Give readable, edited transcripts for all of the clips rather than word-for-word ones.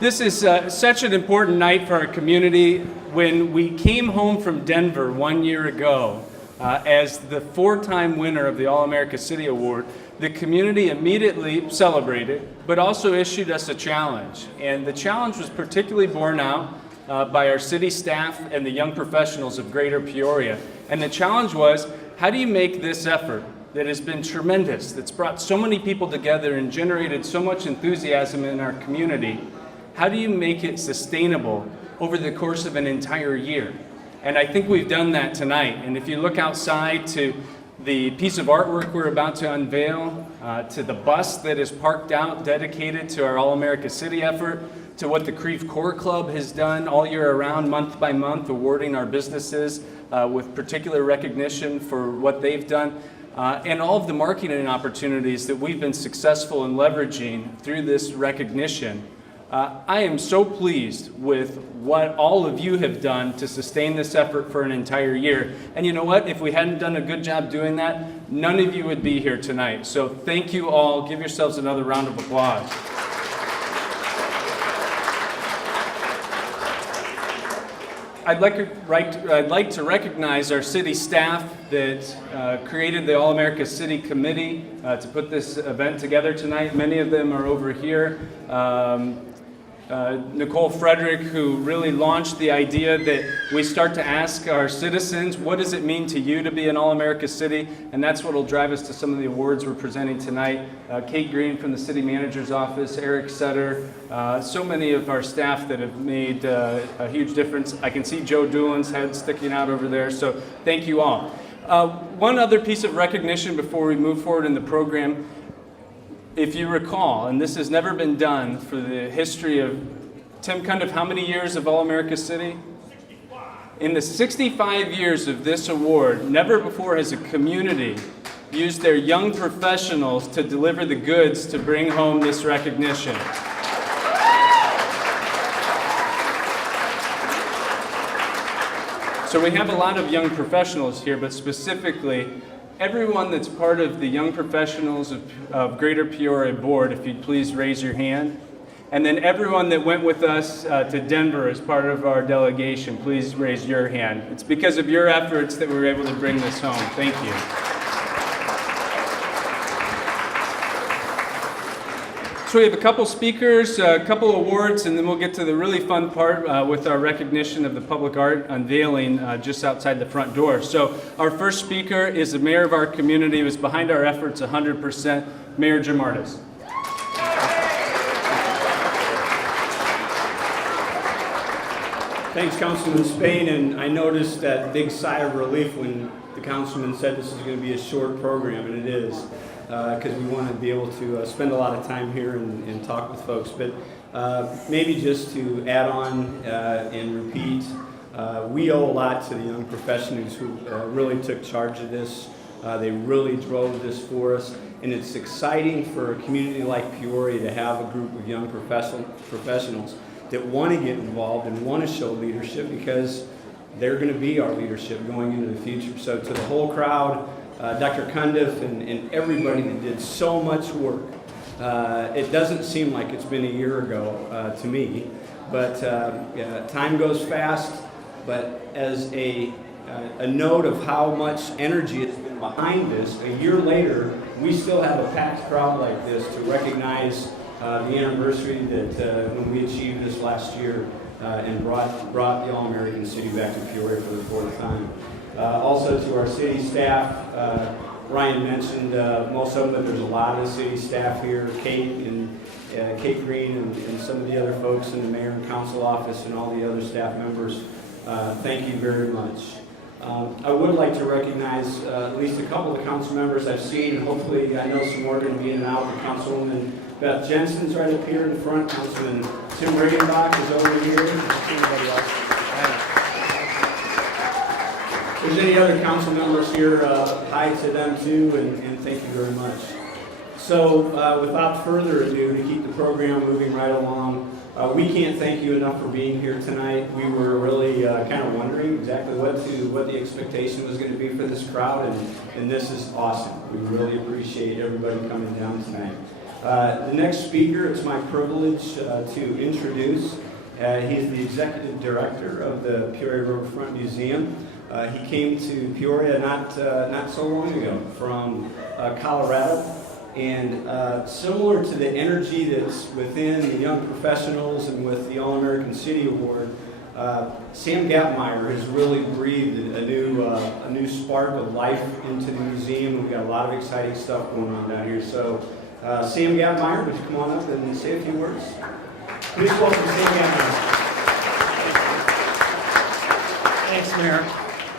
This is such an important night for our community. When we came home from Denver 1 year ago as the 4-time winner of the All-America City Award, the community immediately celebrated, but also issued us a challenge. And the challenge was particularly borne out by our city staff and the young professionals of Greater Peoria. And the challenge was, how do you make this effort that has been tremendous, that's brought so many people together and generated so much enthusiasm in our community, how do you make it sustainable over the course of an entire year? And I think we've done that tonight. And if you look outside to the piece of artwork we're about to unveil, to the bus that is parked out dedicated to our All-America City effort, to what the Creve Core Club has done all year around, month by month, awarding our businesses with particular recognition for what they've done, and all of the marketing opportunities that we've been successful in leveraging through this recognition. I am so pleased with what all of you have done to sustain this effort for an entire year. And you know what? If we hadn't done a good job doing that, none of you would be here tonight. So thank you all. Give yourselves another round of applause. I'd like to recognize our city staff that created the All-America City Committee to put this event together tonight. Many of them are over here. Nicole Frederick, who really launched the idea that we start to ask our citizens, what does it mean to you to be an All-America City? And that's what will drive us to some of the awards we're presenting tonight. Kate Green from the City Manager's Office, Eric Sutter, so many of our staff that have made a huge difference. I can see Joe Doolin's head sticking out over there, so thank you all. One other piece of recognition before we move forward in the program. If you recall, and this has never been done for the history of Tim Cundiff, how many years of All-America City? 65. In the 65 years of this award, never before has a community used their young professionals to deliver the goods to bring home this recognition. So we have a lot of young professionals here, but specifically, everyone that's part of the Young Professionals of Greater Peoria Board, if you'd please raise your hand. And then everyone that went with us to Denver as part of our delegation, please raise your hand. It's because of your efforts that we were able to bring this home. Thank you. So we have a couple speakers, a couple awards, and then we'll get to the really fun part with our recognition of the public art unveiling just outside the front door. So our first speaker is the mayor of our community, who is behind our efforts 100%, Mayor Jim Artis. Thanks, Councilman Spain, and I noticed that big sigh of relief when the councilman said this is going to be a short program, and it is. Because we want to be able to spend a lot of time here and talk with folks. But maybe just to add on and repeat, we owe a lot to the young professionals who really took charge of this. They really drove this for us. And it's exciting for a community like Peoria to have a group of young professionals that want to get involved and want to show leadership, because they're going to be our leadership going into the future. So to the whole crowd, Dr. Cundiff and everybody that did so much work. It doesn't seem like it's been a year ago to me, but time goes fast. But as a note of how much energy has been behind this, a year later, we still have a packed crowd like this to recognize the anniversary that when we achieved this last year and brought the All-American City back to Peoria for the 4th time. Also to our city staff, Ryan mentioned most of them, but there's a lot of city staff here, Kate Green and some of the other folks in the mayor and council office and all the other staff members. Thank you very much. I would like to recognize at least a couple of council members I've seen, and hopefully I know some more are going to be in and out. The Councilwoman Beth Jensen's right up here in the front. Councilman Tim Regenbach is over here. If there's any other council members here, hi to them too, and thank you very much. So without further ado, to keep the program moving right along, we can't thank you enough for being here tonight. We were really kind of wondering exactly what the expectation was going to be for this crowd, and this is awesome. We really appreciate everybody coming down tonight. The next speaker, it's my privilege to introduce. He's the executive director of the Peoria Riverfront Museum. He came to Peoria not so long ago from Colorado, and similar to the energy that's within the young professionals and with the All-American City Award, Sam Gapmeyer has really breathed a new spark of life into the museum. We've got a lot of exciting stuff going on down here. So, Sam Gapmeyer, would you come on up and say a few words? Please welcome Sam Gapmeyer. Thanks, Mayor.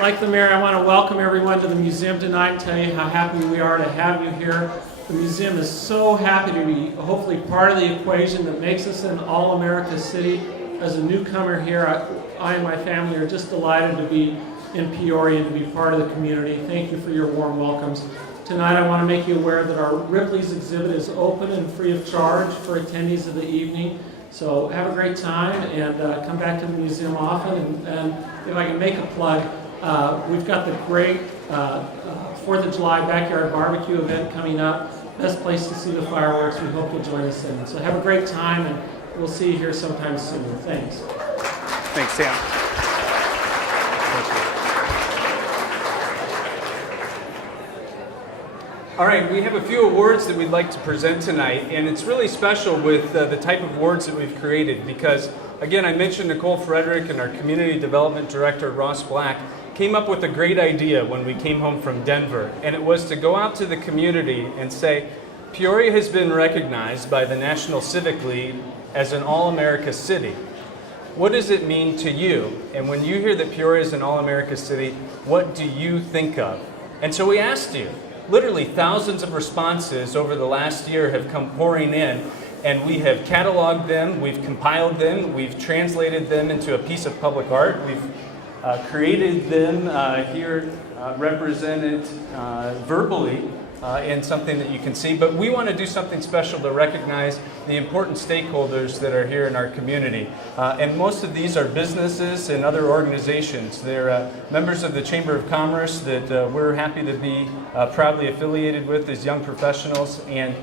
Like the Mayor, I want to welcome everyone to the museum tonight and tell you how happy we are to have you here. The museum is so happy to be hopefully part of the equation that makes us an all-America city. As a newcomer here, I and my family are just delighted to be in Peoria and to be part of the community. Thank you for your warm welcomes. Tonight I want to make you aware that our Ripley's exhibit is open and free of charge for attendees of the evening. So have a great time and come back to the museum often. And if I can make a plug, we've got the great 4th of July backyard barbecue event coming up. Best place to see the fireworks. We hope you'll join us in. So have a great time, and we'll see you here sometime soon. Thanks. Thanks, Sam. All right, we have a few awards that we'd like to present tonight, and it's really special with the type of awards that we've created because, again, I mentioned Nicole Frederick and our Community Development Director, Ross Black, came up with a great idea when we came home from Denver, and it was to go out to the community and say, Peoria has been recognized by the National Civic League as an All-America City. What does it mean to you? And when you hear that Peoria is an All-America City, what do you think of? And so we asked you. Literally thousands of responses over the last year have come pouring in, and we have cataloged them, we've compiled them, we've translated them into a piece of public art, we've created them here represented verbally in something that you can see, but we want to do something special to recognize the important stakeholders that are here in our community. And most of these are businesses and other organizations. They're members of the Chamber of Commerce that we're happy to be proudly affiliated with as young professionals. And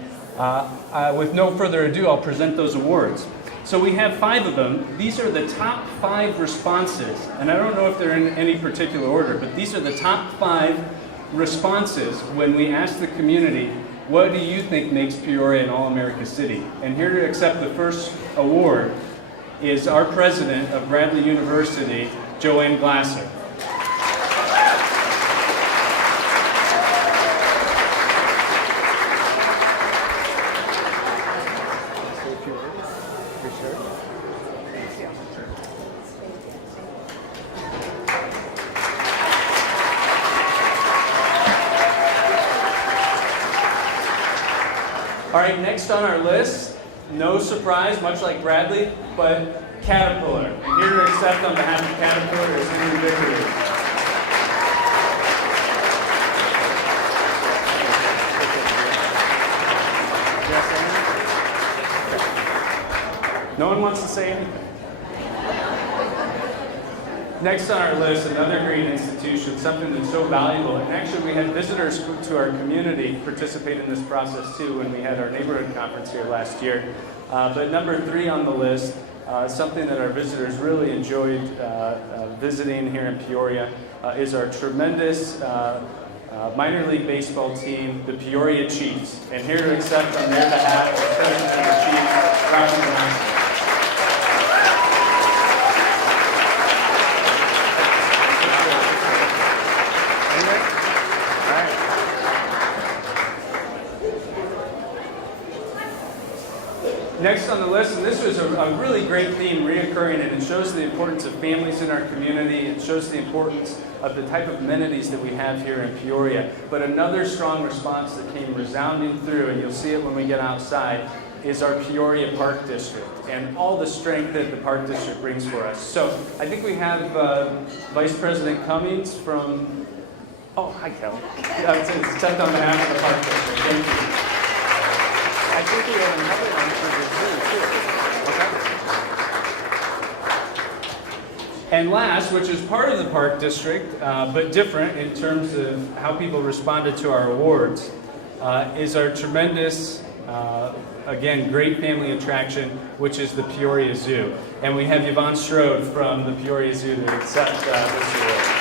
with no further ado, I'll present those awards. So we have 5 of them. These are the top 5 responses. And I don't know if they're in any particular order, but these are the top 5 responses when we asked the community, what do you think makes Peoria an All-America City? And here to accept the first award is our president of Bradley University, Joanne Glasser. All right, next on our list, no surprise, much like Bradley, but Caterpillar. And here to accept on behalf of Caterpillar is Henry Vickery. No one wants to say anything? Next on our list, another great institution, something that's so valuable. And actually, we had visitors to our community participate in this process too when we had our neighborhood conference here last year. But number 3 on the list, something that our visitors really enjoyed visiting here in Peoria, is our tremendous minor league baseball team, the Peoria Chiefs. And here to accept on their behalf, the president of the Chiefs, Roger Johnson. Next on the list, and this was a really great theme reoccurring, and it shows the importance of families in our community. It shows the importance of the type of amenities that we have here in Peoria. But another strong response that came resounding through, and you'll see it when we get outside, is our Peoria Park District and all the strength that the Park District brings for us. So I think we have Vice President Cummings from, oh, hi Kelly. It's checked on behalf of the Park District. Thank you. I think we have another one for the zoo, too. Okay. And last, which is part of the Park District, but different in terms of how people responded to our awards, is our tremendous again, great family attraction, which is the Peoria Zoo. And we have Yvonne Strode from the Peoria Zoo to accept this award.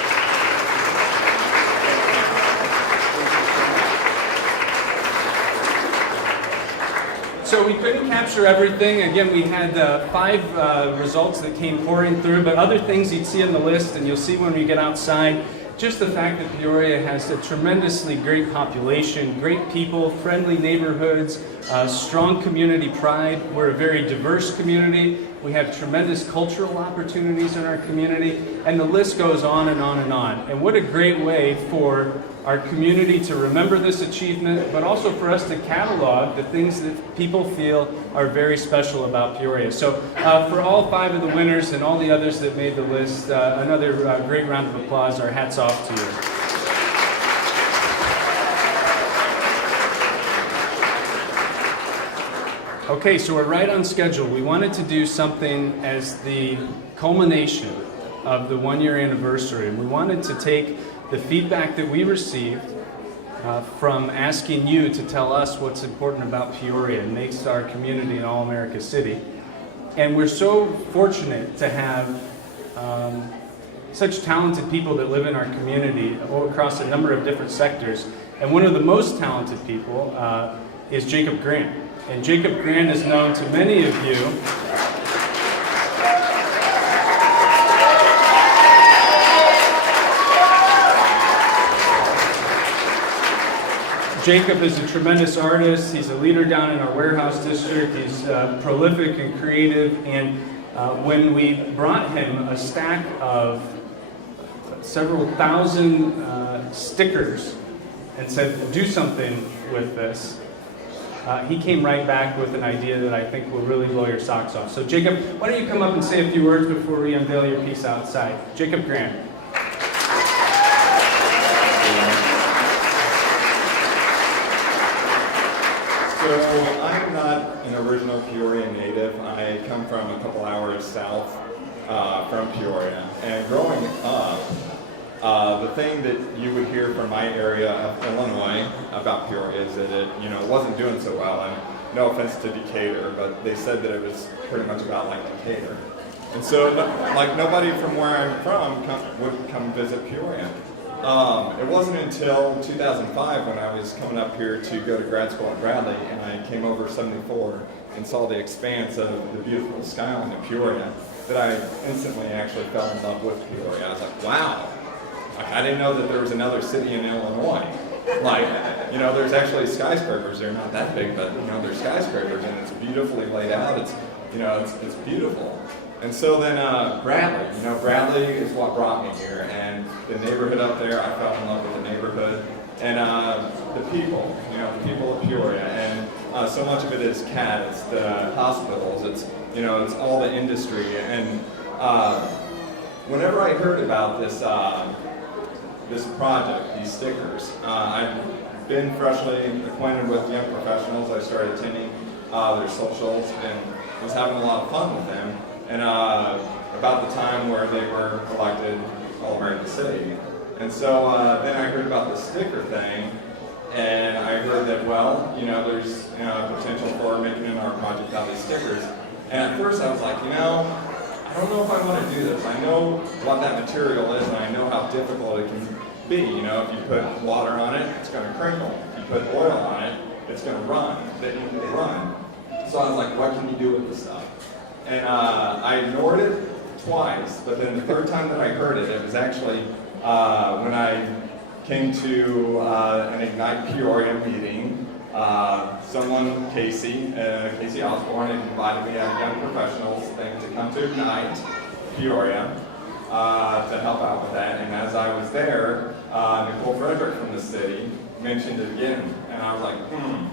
So we couldn't capture everything. Again, we had 5 results that came pouring through, but other things you'd see on the list, and you'll see when we get outside, just the fact that Peoria has a tremendously great population, great people, friendly neighborhoods, strong community pride. We're a very diverse community. We have tremendous cultural opportunities in our community, and the list goes on and on and on. And what a great way for our community to remember this achievement, but also for us to catalog the things that people feel are very special about Peoria. So for all 5 of the winners and all the others that made the list, another great round of applause. Our hats off to you. Okay, so we're right on schedule. We wanted to do something as the culmination of the 1-year anniversary. We wanted to take the feedback that we received from asking you to tell us what's important about Peoria and makes our community an all-America city. And we're so fortunate to have such talented people that live in our community across a number of different sectors. And one of the most talented people is Jacob Grant. And Jacob Grant is known to many of you. Jacob is a tremendous artist. He's a leader down in our warehouse district. He's prolific and creative. And when we brought him a stack of several thousand stickers and said, do something with this, he came right back with an idea that I think will really blow your socks off. So Jacob, why don't you come up and say a few words before we unveil your piece outside. Jacob Grant. So I'm not an original Peoria native. I come from a couple hours south from Peoria. And growing up, the thing that you would hear from my area of Illinois about Peoria is that it, wasn't doing so well. And no offense to Decatur, but they said that it was pretty much about like Decatur. And so, nobody from where I'm from would come visit Peoria. It wasn't until 2005 when I was coming up here to go to grad school at Bradley, and I came over 74 and saw the expanse of the beautiful skyline of Peoria that I instantly actually fell in love with Peoria. I was like, wow, I didn't know that there was another city in Illinois. There's actually skyscrapers. They're not that big, but there's skyscrapers, and it's beautifully laid out. It's beautiful. And so then Bradley, Bradley is what brought me here, and the neighborhood up there, I fell in love with the neighborhood, and the people of Peoria, and so much of it is CAD, it's the hospitals, it's all the industry, and whenever I heard about this project, these stickers, I've been freshly acquainted with young professionals. I started attending their socials and was having a lot of fun with them. And about the time where they were elected All-American City. And so then I heard about the sticker thing, and I heard that, there's potential for making an art project out of these stickers. And at first I was like, I don't know if I want to do this. I know what that material is, and I know how difficult it can be. If you put water on it, it's going to crinkle. If you put oil on it, it's going to run. So I was like, what can you do with this stuff? And I ignored it twice, but then the third time that I heard it, it was actually when I came to an Ignite Peoria meeting. Someone, Casey Osborne, had invited me at a Young Professionals thing to come to Ignite Peoria to help out with that. And as I was there, Nicole Frederick from the city mentioned it again. And I was like,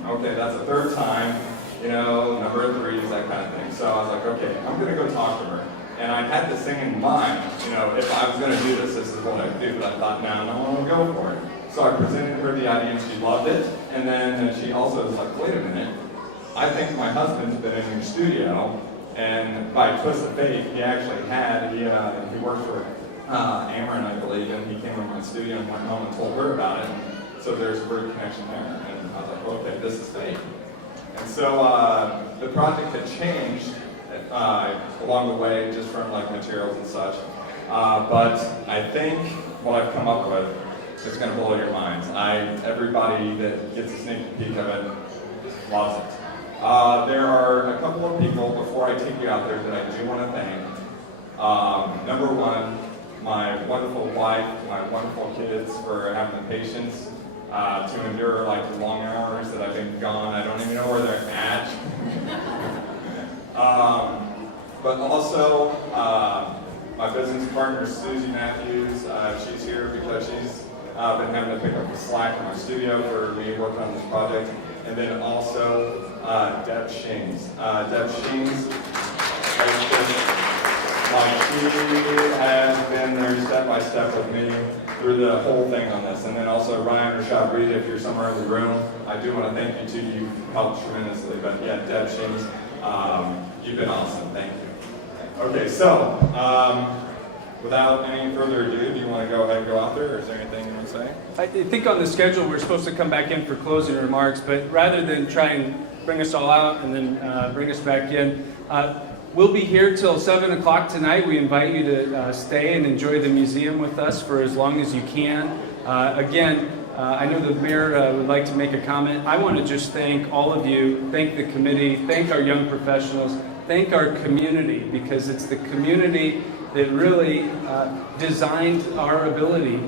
okay, that's the third time. Number of threes, that kind of thing. So I was like, okay, I'm going to go talk to her. And I had this thing in mind, if I was going to do this, this is what I'd do. But I thought, no, I'm going to go for it. So I presented her the idea, and she loved it. And then she also was like, wait a minute. I think my husband's been in your studio, and by a twist of fate, he actually had, he worked for Ameren, I believe, and he came in my studio and went home and told her about it. So there's a weird connection there. And I was like, okay, this is fate. And so the project had changed along the way, just from like materials and such. But I think what I've come up with is going to blow your minds. Everybody that gets a sneak peek of it loves it. There are a couple of people, before I take you out there, that I do want to thank. Number one, my wonderful wife, my wonderful kids for having the patience to endure like the long hours that I've been gone. I don't even know where they're at. But also, my business partner, Susie Matthews, she's here because she's been having to pick up the slack in my studio for me working on this project. And then also, Deb Sheens. Deb Sheens she has been there step by step with me through the whole thing on this. And then also Ryan or Rashad Reed, if you're somewhere in the room, I do want to thank you too. You've helped tremendously. But yeah, Deb Sheens, you've been awesome. Thank you. Okay, so without any further ado, do you want to go ahead and go out there, or is there anything you want to say? I think on the schedule we're supposed to come back in for closing remarks, but rather than try and bring us all out and then bring us back in, we'll be here till 7 o'clock tonight. We invite you to stay and enjoy the museum with us for as long as you can. Again, I know the mayor would like to make a comment. I want to just thank all of you, thank the committee, thank our young professionals, thank our community, because it's the community that really designed our ability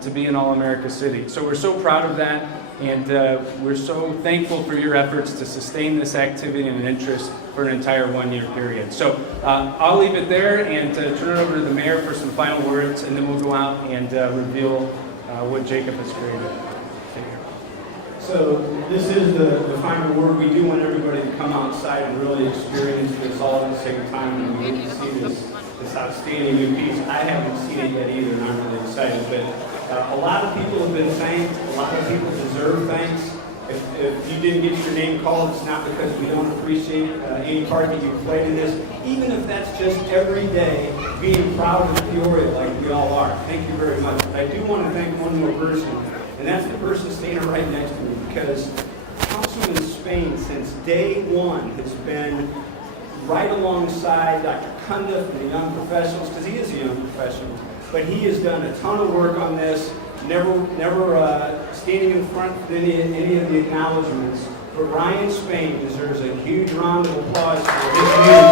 to be an All-America City. So we're so proud of that, and we're so thankful for your efforts to sustain this activity and interest for an entire one-year period. So I'll leave it there and turn it over to the mayor for some final words, and then we'll go out and reveal what Jacob has created. So this is the final word. We do want everybody to come outside and really experience this all at the same time, and we get to see this outstanding new piece. I haven't seen it yet either, and I'm really excited. But a lot of people have been thanked. A lot of people deserve thanks. If you didn't get your name called, it's not because we don't appreciate any part that you played in this. Even if that's just every day being proud of Peoria like we all are. Thank you very much. But I do want to thank one more person, and that's the person standing right next to me, because Councilman Spain, since day one, has been right alongside Dr. Cundiff and the young professionals, because he is a young professional, but he has done a ton of work on this, never standing in front of any of the acknowledgments. But Ryan Spain deserves a huge round of applause for his community.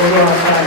Over outside.